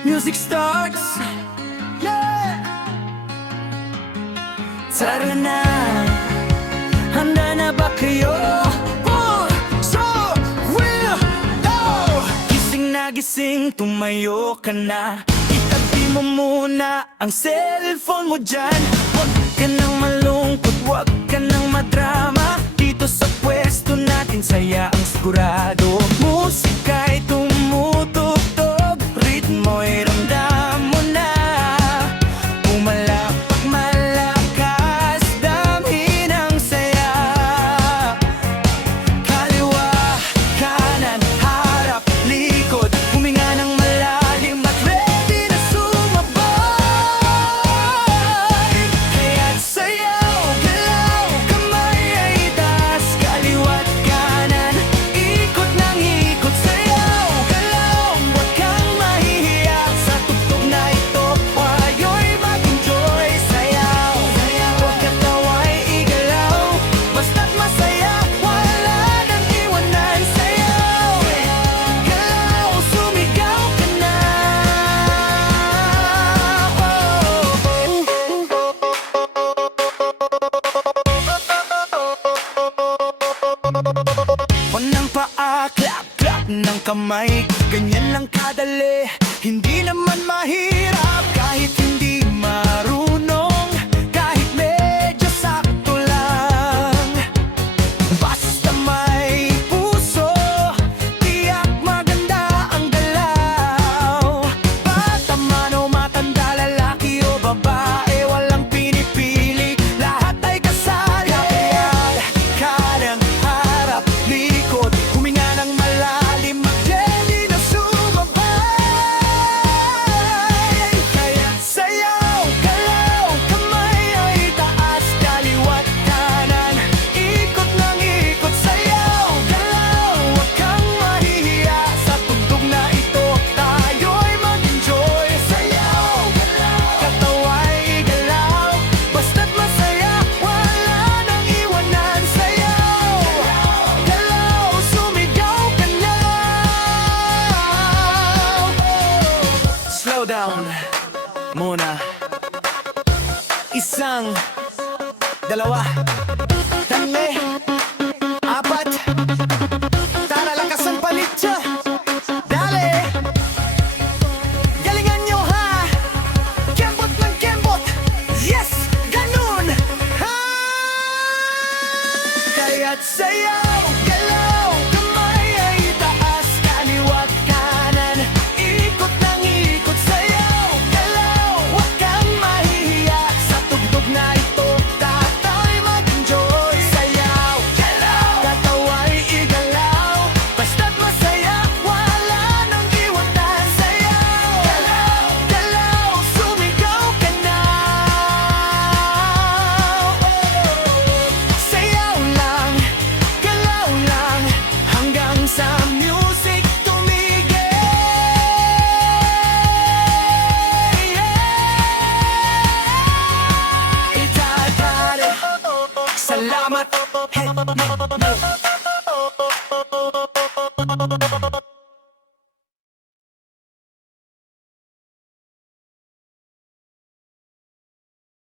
Music starts, yeah. Tara na, handa na ba kayo? So real, oh. Gising na gising, tumayo ka na. Itabi mo muna ang cellphone mo dyan. Huwag ka nang malungkot, huwag ka nang madrama. Dito sa pwesto natin, saya ang sigurado. Musika'y tumutugtog, ritmo'y ramdam mo na. Pumalapak malakas, damhin ang saya. Kaliwa, kanan, harap, likod, huminga ng malalim at ready na sumabay. Kaya't sayaw, galaw, kamay ay taas, kaliwa't kanan, ikot ng ikot. Sayaw, galaw, huwag kang mahihiya, sa tugtog na ito tayo'y mag-enjoy. Sayaw, huwag katawa'y igalaw, basta't masaya, wala nang iwanan. Sayaw, galaw, sumigaw ka na. Panang paa, clap, clap ng kamay, ganyan lang kadali, hindi naman mahirap. Kahit hindi marunong, kahit medyo sakto lang, basta may puso, tiyak maganda ang galaw. Bata man o matanda, lalaki o babae, walang pinipili, lahat ay kasali. Kaya't kanang harap, likod, huminga ng malalim, mag-jelly na sumabay. Kaya't sayaw, galaw, kamay ay taas, kaliwa't kanan, ikot ng ikot. Sayaw, galaw, huwag kang mahihiya, sa tugtog na ito tayo'y mag-enjoy. Sayaw, galaw, katawa'y igalaw, basta't masaya, wala nang iwanan. Sayaw, galaw, sumigaw ka na. Slow down muna. Isang, dalawa, tali, apat. Tara, lakas ang palitsa. Dali, galingan nyo ha. Kembot ng kembot. Yes, ganun ha. Kaya't sayaw, galaw, kamay ay taas, kaliwa't kanan, ikot ng ikot. Sayaw, galaw, huwag kang mahihiya, sa tugtog na ito tayo'y mag-enjoy. Sayaw, galaw, katawa'y igalaw, basta't masaya, wala nang iwanan. Sayaw, galaw, galaw, sumigaw ka na. Sayaw lang, galaw lang, hanggang sa music tumigil. Itagari, salamat.